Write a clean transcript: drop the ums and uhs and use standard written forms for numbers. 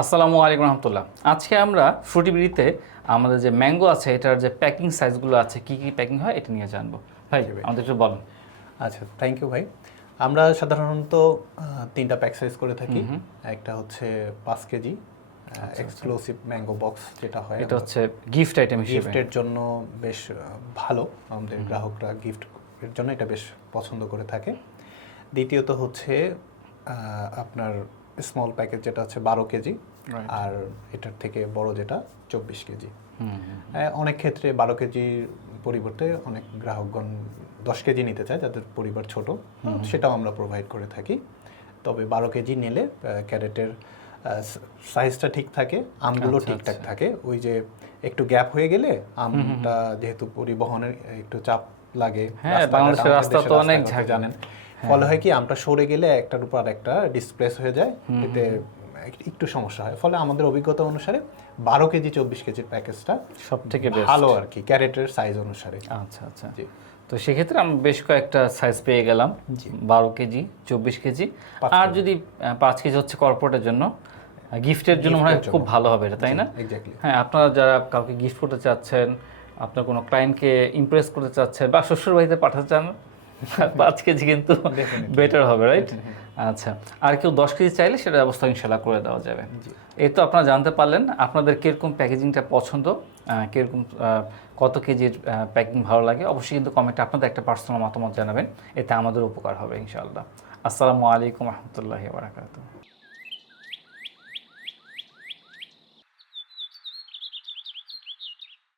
আসসালামু আলাইকুম রহমতুল্লাহ। আজকে আমরা ফ্রুটিবিডিতে আমাদের যে ম্যাঙ্গো আছে এটার যে প্যাকিং সাইজগুলো আছে কি কি প্যাকিং হয় এটা নিয়ে জানবো। ভাই জি ভাই। আমাদের একটু বলেন। আচ্ছা, থ্যাংক ইউ ভাই। আমরা সাধারণত তিনটা প্যাক সাইজ করে থাকি। একটা হচ্ছে 5 কেজি এক্সক্লুসিভ ম্যাঙ্গো বক্স, যেটা হয় এটা হচ্ছে গিফট আইটেম হিসেবে। গিফটের জন্য বেশ ভালো। আমাদের গ্রাহকরা গিফটের জন্য এটা বেশ পছন্দ করে থাকে। দ্বিতীয়ত হচ্ছে আপনার স্মল প্যাকেজ, যেটা হচ্ছে 12 কেজি, আর এটার থেকে বড় যেটা 24 কেজি। অনেক ক্ষেত্রে 12 কেজির পরিবর্তে অনেক গ্রাহকগণ 10 কেজি নিতে চায়, যাদের পরিবার ছোট, সেটাও আমরা প্রোভাইড করে থাকি। তবে 12 কেজি নিলে ক্যারেটের সাইজটা ঠিক থাকে, আমগুলো ঠিকঠাক থাকে। ওই যে একটু গ্যাপ হয়ে গেলে আমটা যেহেতু পরিবহনের একটু চাপ লাগে, বাংলাদেশের রাস্তা তো অনেক জানেন, ফলে হয় কি আমটা সরে গেলে একটার উপর একটা ডিসপ্লেস হয়ে যায়, এতে একটু সমস্যা হয়। ফলে আমাদের অভিজ্ঞতা অনুসারে 12 কেজি 24 কেজির প্যাকেজটা সব থেকে ভালো আর কি, ক্যারেটের সাইজ অনুসারে। আচ্ছা আচ্ছা, তো সেক্ষেত্রে আমরা বেশ কয়েকটা সাইজ পেয়ে গেলাম, 12 কেজি, 24 কেজি, আর যদি 5 কেজি হচ্ছে কর্পোরেটের জন্য, গিফটের জন্য মনে হয় খুব ভালো হবে এটা, তাই না? হ্যাঁ, আপনারা যারা কাউকে গিফট করতে চাচ্ছেন, আপনার কোনো ক্লায়েন্টকে ইমপ্রেস করতে চাচ্ছেন বা শ্বশুর বাড়িতে পাঠাতে চান, 5 কেজি কিন্তু বেটার হবে, রাইট? আচ্ছা, আর কেউ 10 কেজি চাইলে সেটা ব্যবস্থা ইনশাল্লাহ করে দেওয়া যাবে। এই তো আপনারা জানতে পারলেন আপনাদের কীরকম প্যাকেজিংটা পছন্দ, কীরকম কত কেজির প্যাকিং ভালো লাগে। অবশ্যই কিন্তু কমেন্টে আপনাদের একটা পার্সোনাল মতামত জানাবেন, এতে আমাদের উপকার হবে ইনশাআল্লাহ। আসসালামু আলাইকুম রহমতুল্লাহি ওয়া বারাকাতুহু।